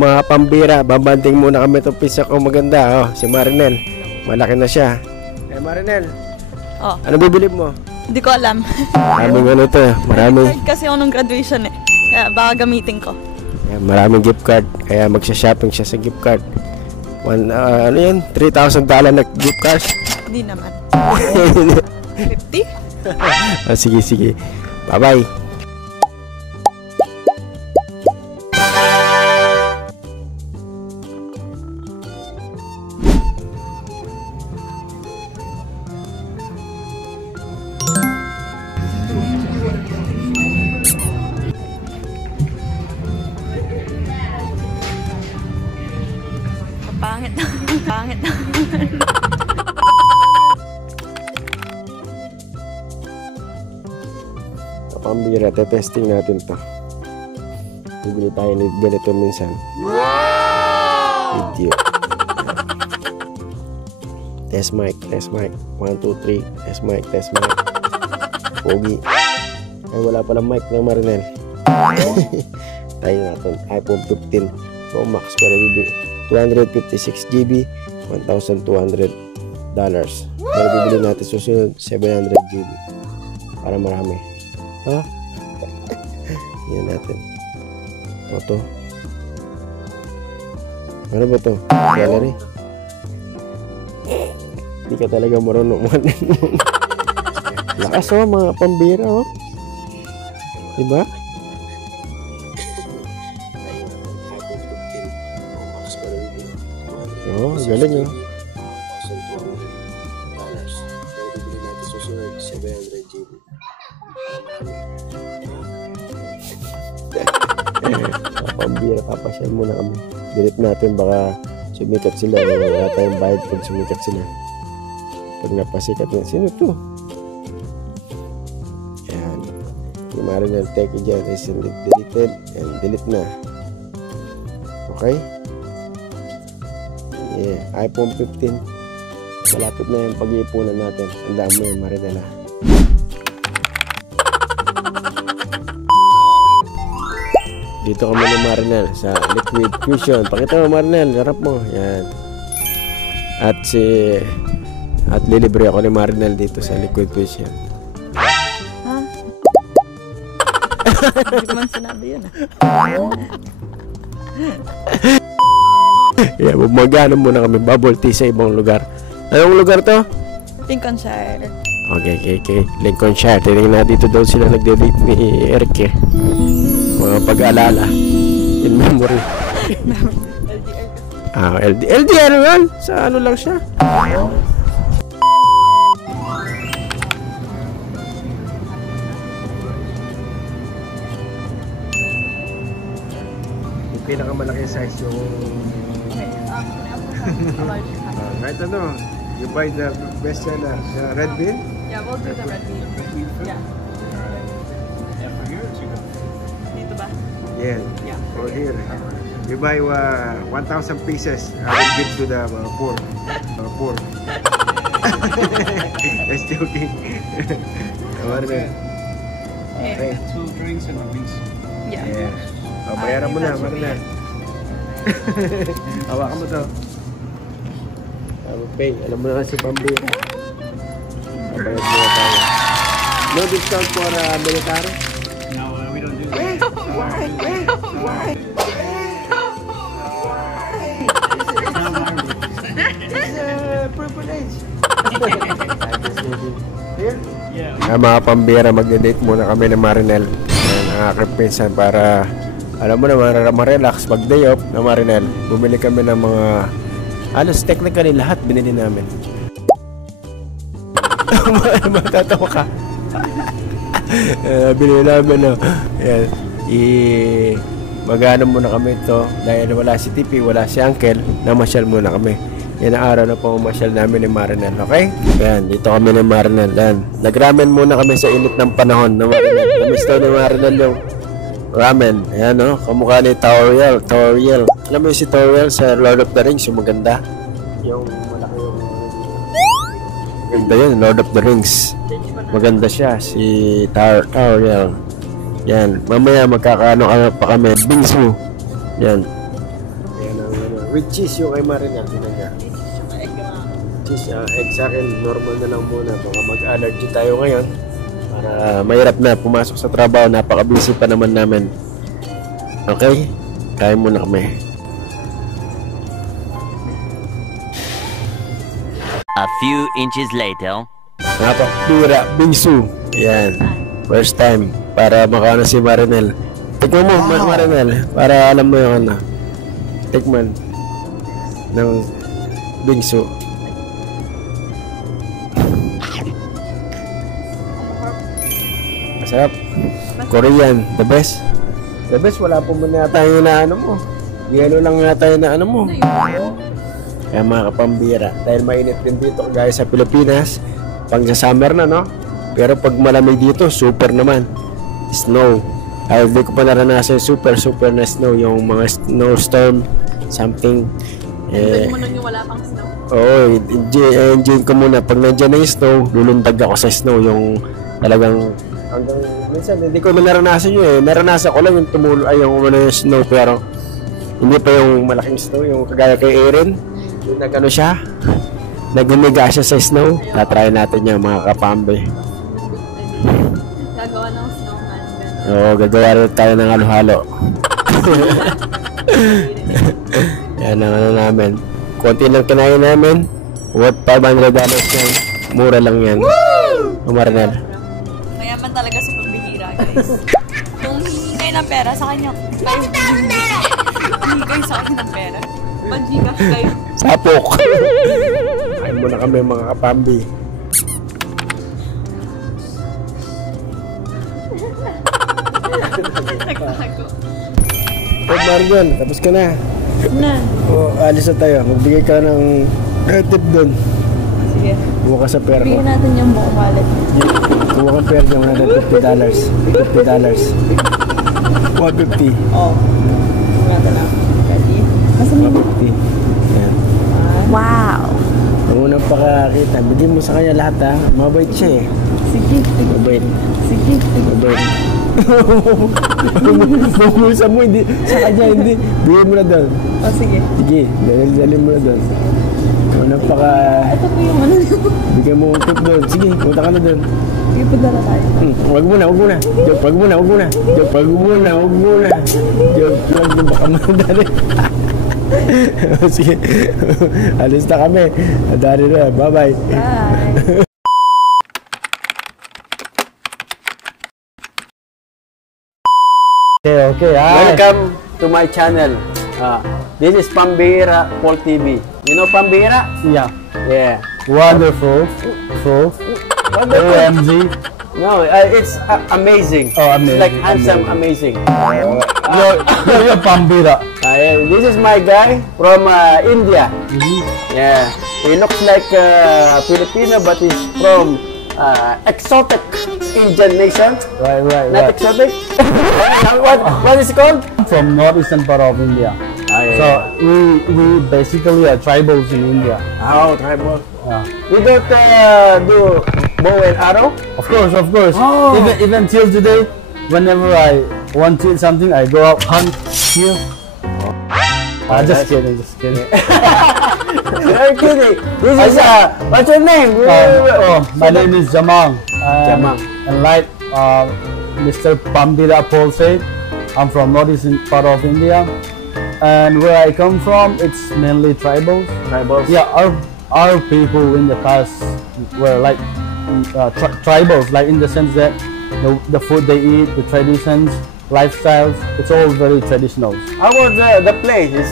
Mga pambira, babanding muna kami itong pizza ko maganda. Oh, si Marinel. Malaki na siya. Marinel. Oh. Ano bibili mo? Hindi ko alam. Maraming ano to. Maraming. Kasi ako nung graduation eh. Kaya baka gamitin ko. Yan, maraming gift card. Kaya magsha-shopping siya sa gift card. Ano yan? $3,000 na gift card? Hindi naman. 50? Oh, sige, sige. Bye-bye. Pangit na. Pangit na. Pambira, testing natin to. Bibili tayo ng ganito minsan. Wow! Video. Test mic, test mic. 1, 2, 3. Test mic, test mic. Pogi. Ay, wala palang mic ng Marinel. Tayo natin. iPhone 15 Pro Max. Pero bibili 256 GB, $1,200. Pero bibili natin susunod 700 GB. Para marami. Ha? Yan natin. Ito. Ano ba to? Gallery? Hindi ka talaga marunong. Lakas oh, mga pambira oh. Diba? Oh, galing oh. Pambira, papasyal muna kami. Delete natin, baka sumikat sila. Wala tayong bayad pag sumikat sila. Pag napasikat na, sino to? Yan. Yung Marinel Tech dyan is deleted and delete na. Okay? Yeah, iPhone 15. Malapit na yung pag-iipunan natin. Tandaan mo yung Marinel ha. Dito kami ni Marinel sa Liquid Fusion. Pakita mo Marinel, harap mo. Yan. At lilibre ako ni Marinel dito sa Liquid Fusion. Ha? Hindi ko man sinabi yun ah. Yeah, magano muna kami bubble tea sa ibang lugar. Anong lugar to? Lincolnshire. Okay. Lincolnshire. Tingnan natin dito daw sila nagde-date ni Eric eh. Mga pag-aalala. In memory. LDR yan. Sa ano lang siya. Yung pinakamalaki size yung right ano, you buy the best seller, the red bean? Yeah, we'll do the red bean. Yeah. Dito ba? Yeah. Or here. You buy 1,000 pieces. I will give to the poor. Poor. Just joking. Okay. 2 drinks and a beans. Yeah. Oh, bayaran mo na, Marinel. Hawakan mo to. Pay. Alam mo na kasi pambira. Bayad mo na tayo. No discount for military? No, we don't do that. Why? It's a privilege. Here? Yeah. Mga pambira, magde-date muna kami ng Marinel. Ang aking pinsan para alam mo na ma-relax pag day off na Marinel. Bumili kami ng mga halos technically lahat binili namin. Matatawa ka. Binili namin no. Yan. Mag-ano muna kami ito dahil wala si Tipi, wala si Uncle, namasyal muna kami. Yan ang araw na pamamasyal namin ni Marinel, okay? Yan, dito kami ni Marinel. Yan. Nag-ramen muna kami sa init ng panahon na Marinel. Namiss daw ni Marinel yung ramen. Ayan no, kamukha ni Tauriel. Alam mo yung si Tauriel sa Lord of the Rings, yung maganda. Yung malaki yung ganda yun, Lord of the Rings. Maganda siya, si Tauriel. Yan, mamaya magkakaano pa kami, bingsu. Yan. with cheese yung kay Marinel. Tingnan niya. Cheese, egg sa akin, normal na lang muna. Baka mag-allergy tayo ngayon. Para mahirap na pumasok sa trabaho. Napaka-busy pa naman namin. Okay? Kain muna kami. A few inches later. Napakapira, bingsu. Yan. First time. Para makaano si Marinel. Tikman mo, Marinel. Para alam mo yung ano. Tikman. Ng bingsu. Masarap. Korean. The best. The best. Wala po muna yata yung inaano mo. Yelo lang yata yung inaano mo. Kaya mga kapambira, dahil mainit din dito kagaya sa Pilipinas, pang sa summer na, no? Pero pag malamig dito, super naman. Snow. Ay, hindi ko pa naranasan yung super na snow, yung mga snowstorm, something. Pwede mo nun yung wala pang snow. Oo, enjoy ko muna. Pag nandiyan na yung snow, lulundag ako sa snow, yung talagang hanggang minsan, hindi ko naranasan yun eh. Naranasan ko lang yung tumulo, ay yung umano yung snow, pero hindi pa yung malaking snow, yung kagaya kay Erin. Yung nagano siya, nagumiga siya sa snow. Tatry natin yung mga kapambe. Gagawa ng snowman. Oo, gagawa rin tayo ng halo-halo. Yan ang ano namin. Konti lang kinain namin. Worth $500 yan. Mura lang yan. Marinel. Mayaman talaga sa pagbihira, guys. Kung hihingi kayo ng pera sa kanya, hihingi kayo sa akin ng pera. Pag-gcash kayo. Sapok! Kain muna kami mga kapambi. Nagtago. Pag Marion, tapos ka na. Na. O, alis na tayo. Magbigay ka ng tip doon. Sige. Buka ka sa pera ko. Bigyan natin yung buong wallet. Kuha kang pera dyan, $150. $50. 150. Oh. Natin na. Ready? Masa mo? 150. Yan. Wow. Ang unang pakakita, bigyan mo sa kanya lahat ha. Mabait siya eh. Sige. Mabait. Sige. Mabait. Mabuhusan mo, hindi. Sa kanya, hindi. Bigyan mo na doon. Oh, sige. Sige, dalhin mo na doon. Unang paka... Ito po yung ano. Bigyan mo ang tip doon. Sige, punta ka na doon. Sige, padala tayo. Wag muna. Joke, wag muna. Joke, baka madali. Sige, alis na kami. Adari na, bye-bye. Bye. Okay. Welcome to my channel. This is Pambihira Paul TV. You know Pambihira? Yeah. Wonderful. OMG. No, it's amazing. Oh, amazing. It's like handsome, amazing. You're Pambira. This is my guy from India. Yeah, he looks like Filipino, but he's from exotic Indian nation. Right. Not exotic. What is it called? From northeastern part of India. So we basically are tribals in India. Oh, tribal. Yeah. We don't do bow and arrow. Of course. Oh. Even till today, whenever I want to eat something, I go out hunt, kill. Just kidding. You're kidding. This is what's your name? My name is Jamang. Jamang. And like Mr. Pambira Paul said, I'm from northeastern part of India, and where I come from, it's mainly tribals. Tribals. Yeah, our people in the past were like tribals, like in the sense that the food they eat, the traditions, lifestyles, it's all very traditional. How about the place? Is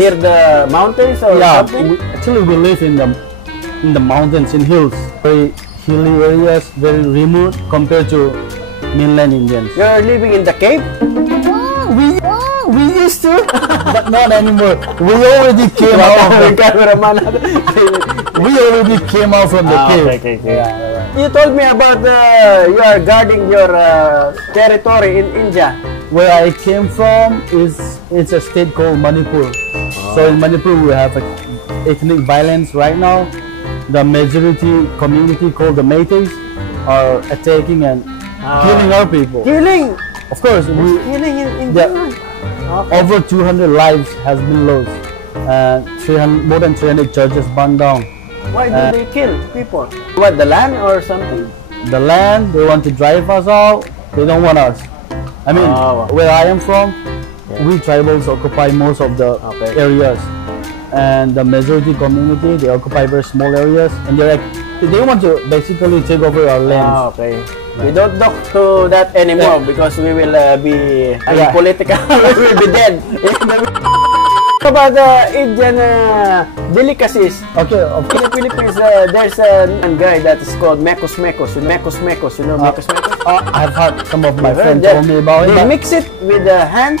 near the mountains or something? Actually we live in the mountains, in hills, very hilly areas, very remote compared to mainland Indians. You're living in the cave? We used to, but not anymore. We already came out of the cave. Okay. Yeah. You told me about you are guarding your territory in India. Where I came from it's a state called Manipur. So in Manipur we have ethnic violence right now. The majority community called the Meiteis are attacking and killing our people. Killing? Of course, Killing in India? Okay. over 200 lives has been lost. More than 300 churches burned down. Why do they kill people? What, the land or something? The land, they want to drive us out. They don't want us. I mean, where I am from, we tribals occupy most of the areas, and the majority community, they occupy very small areas, and they want to basically take over our land. Okay. We don't talk to that anymore because we will be political. We will be dead. About the Indian delicacies. Okay, In the Philippines, there's a guy that is called Mekos Mekos. You know Mekos Mekos? You know Mekos Mekos? I've heard some of my friends That told me about it. They but- mix it with the hands.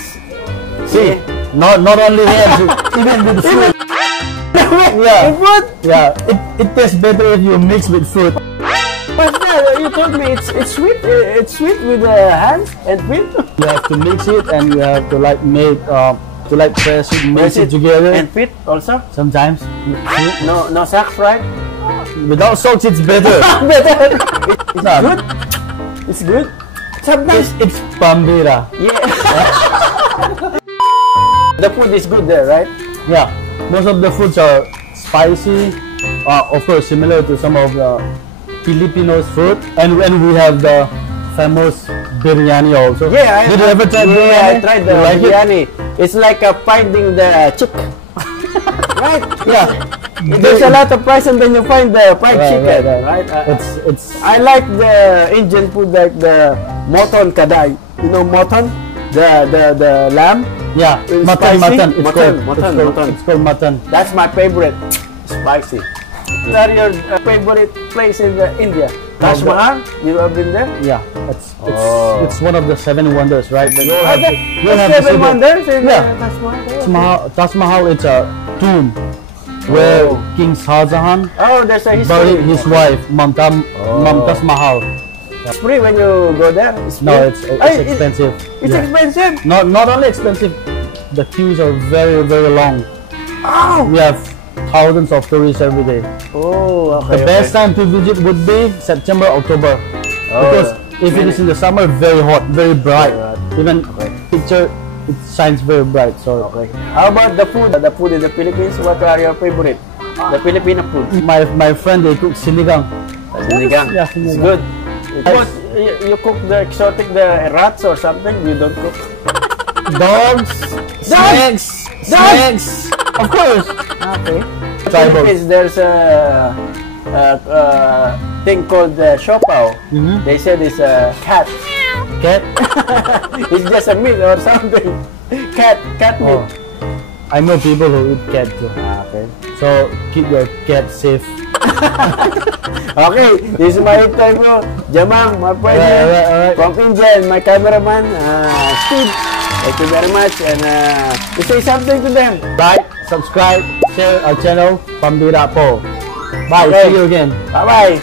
See, not only hands, even with food. Yeah. Food? Yeah, it tastes better if you mix with fruit. What's that? You told me it's sweet. It's sweet with the hands and feet. You have to mix it, and you have to like press it, mix it together. And feet also. Sometimes No socks, right? without salt, it's better. Better. It's Nah. good. It's good. Sometimes. It's pambira. Yeah. The food is good there, right? Yeah, most of the foods are spicy. Of course, similar to some of the Filipinos food, and we have the famous biryani also. Yeah, Did you ever try biryani? Yeah, I tried the You like it? biryani. It's like finding the chick. Right? Yeah. There's a lot of price and then you find the fried Right, chicken. right. It's I like the Indian food like the moton kadai. You know moton? The lamb? yeah, It's mutton. spicy? It's Mutton, called mutton. It's called mutton. That's my favorite. Spicy. What are your favorite place in India? Taj Mahal? You have been there? Yeah, it's one of the 7 wonders, right? But you Oh, have to Seven see the- wonders in Yeah. Taj Mahal? Taj Mahal, it's a tomb where King Shah Jahan Oh, there's a history. buried his wife, Mumtaz Mahal. It's free when you go there. It's No, free? it's Ay, expensive. It's Yeah. expensive. Not only expensive, the queues are very, very long. Oh, We have thousands of tourists every day. oh, okay. The best time to visit would be September, October. Because if it is in the summer, very hot, very bright. Even picture, it shines very bright. So How about the food? The food in the Philippines. What are your favorite? The Filipino food. my friend, they cook sinigang. Sinigang. Yeah, It's sinigang. good. But you cook the exotic, the rats or something? You don't cook. Dogs, snakes, of course. Okay. Tribal. Philippines, there's a thing called siopaw. Mhm. They said it's a cat. Cat. It's just a meat or something. Cat meat. Oh, I know people who eat cat too. Okay. So keep your cat safe. Okay, this is my interview. Jamang, my friend Alright. from India, and my cameraman, Steve. Thank you very much. And you say something to them. Like, subscribe, share our channel, Pambira Po. Bye, Okay. see you again. Bye-bye.